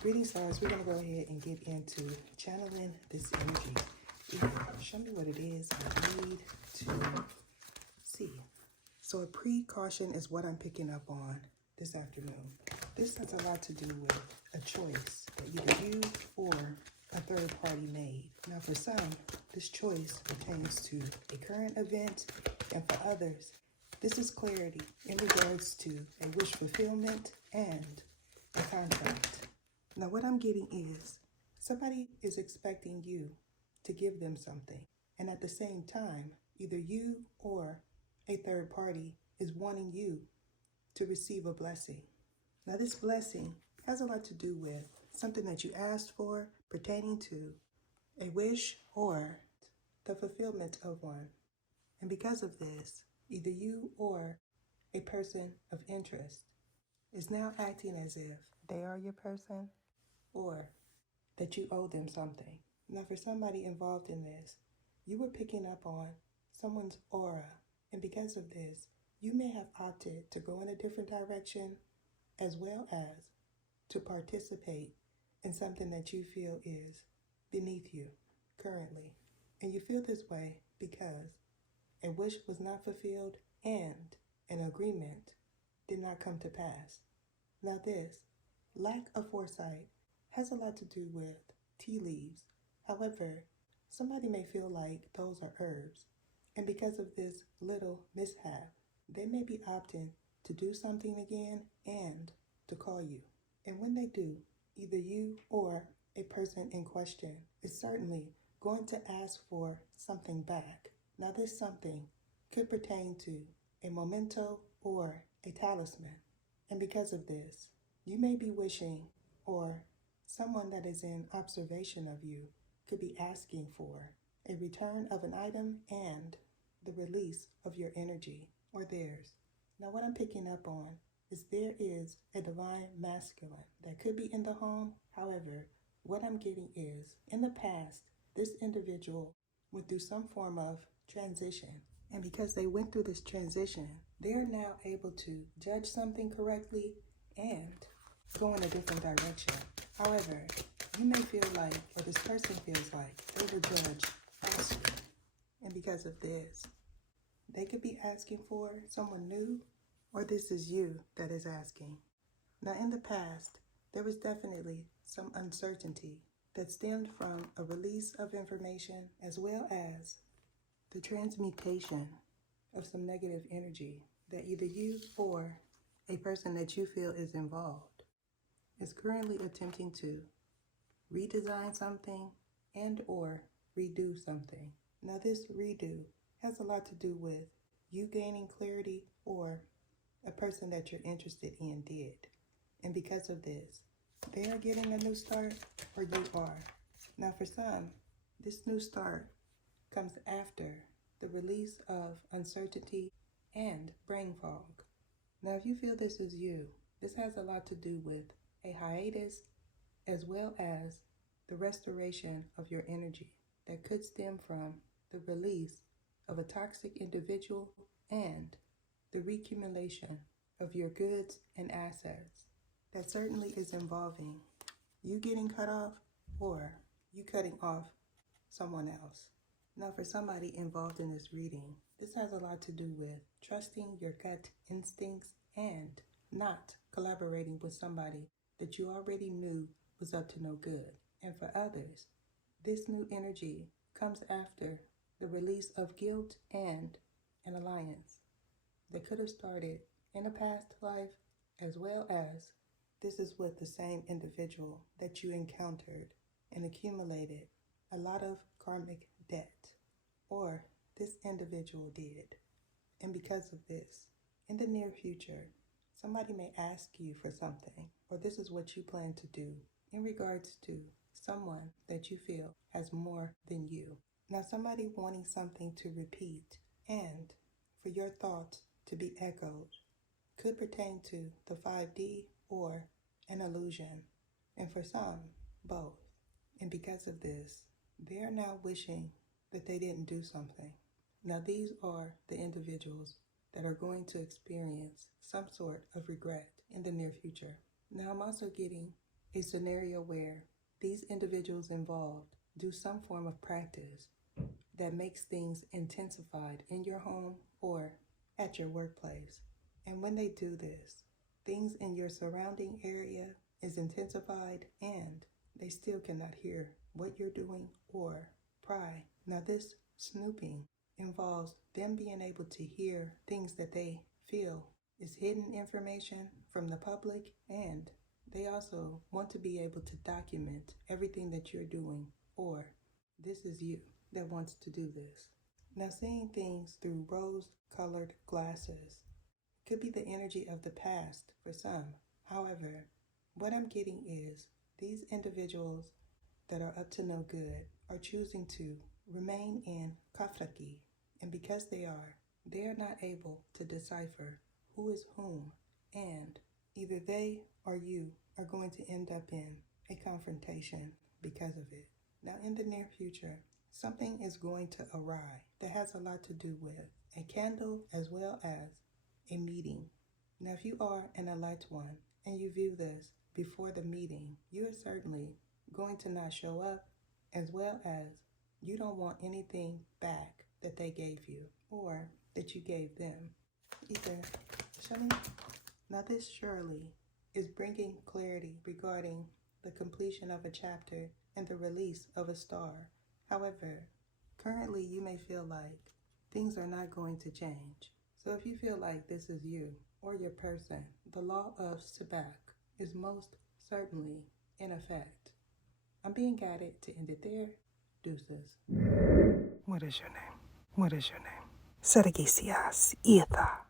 Greetings, stars. We're going to go ahead and get into channeling this energy. Show me what it is I need to see. So a precaution is what I'm picking up on this afternoon. This has a lot to do with a choice that either you or a third party made. Now for some, this choice pertains to a current event, and for others, this is clarity in regards to a wish fulfillment and a contract. Now what I'm getting is somebody is expecting you to give them something. And at the same time, either you or a third party is wanting you to receive a blessing. Now this blessing has a lot to do with something that you asked for pertaining to a wish or the fulfillment of one. And because of this, either you or a person of interest is now acting as if they are your person or that you owe them something. Now for somebody involved in this, you were picking up on someone's aura, and because of this, you may have opted to go in a different direction as well as to participate in something that you feel is beneath you currently. And you feel this way because a wish was not fulfilled and an agreement did not come to pass. Now this lack of foresight has a lot to do with tea leaves. However, somebody may feel like those are herbs. And because of this little mishap, they may be opting to do something again and to call you. And when they do, either you or a person in question is certainly going to ask for something back. Now this something could pertain to a memento or a talisman. And because of this, you may be wishing, or someone that is in observation of you could be asking for a return of an item and the release of your energy or theirs. Now what I'm picking up on is there is a divine masculine that could be in the home. However, what I'm getting is in the past, this individual went through some form of transition. And because they went through this transition, they're now able to judge something correctly and go in a different direction. However, you may feel like, or this person feels like, they were judged falsely. And because of this, they could be asking for someone new, or this is you that is asking. Now in the past, there was definitely some uncertainty that stemmed from a release of information as well as the transmutation of some negative energy that either you or a person that you feel is involved is currently attempting to redesign something and or redo something. Now this redo has a lot to do with you gaining clarity or a person that you're interested in did. And because of this, they are getting a new start or you are. Now for some, this new start comes after the release of uncertainty and brain fog. Now if you feel this is you, this has a lot to do with a hiatus as well as the restoration of your energy that could stem from the release of a toxic individual and the recumulation of your goods and assets. That certainly is involving you getting cut off or you cutting off someone else. Now for somebody involved in this reading, this has a lot to do with trusting your gut instincts and not collaborating with somebody that you already knew was up to no good. And for others, this new energy comes after the release of guilt and an alliance that could have started in a past life, as well as this is with the same individual that you encountered and accumulated a lot of karmic debt, or this individual did. And because of this, in the near future, somebody may ask you for something, or this is what you plan to do in regards to someone that you feel has more than you. Now somebody wanting something to repeat and for your thoughts to be echoed could pertain to the 5D or an illusion, and for some, both. And because of this, they are now wishing that they didn't do something. Now these are the individuals that are going to experience some sort of regret in the near future. Now I'm also getting a scenario where these individuals involved do some form of practice that makes things intensified in your home or at your workplace. And when they do this, things in your surrounding area is intensified and they still cannot hear what you're doing or pry. Now this snooping involves them being able to hear things that they feel is hidden information from the public, and they also want to be able to document everything that you're doing, or this is you that wants to do this. Now seeing things through rose-colored glasses could be the energy of the past for some. However, what I'm getting is these individuals that are up to no good are choosing to remain in kafraki, and because they are not able to decipher who is whom, and either they or you are going to end up in a confrontation because of it. Now in the near future, something is going to awry that has a lot to do with a candle as well as a meeting. Now if you are an elect one and you view this before the meeting, you are certainly going to not show up, as well as you don't want anything back that they gave you or that you gave them. Either, show me. Now this surely is bringing clarity regarding the completion of a chapter and the release of a star. However, currently you may feel like things are not going to change. So if you feel like this is you or your person, the law of Sabak is most certainly in effect. I'm being guided to end it there. Deuces. What is your name? What is your name? Saragisias Iatha.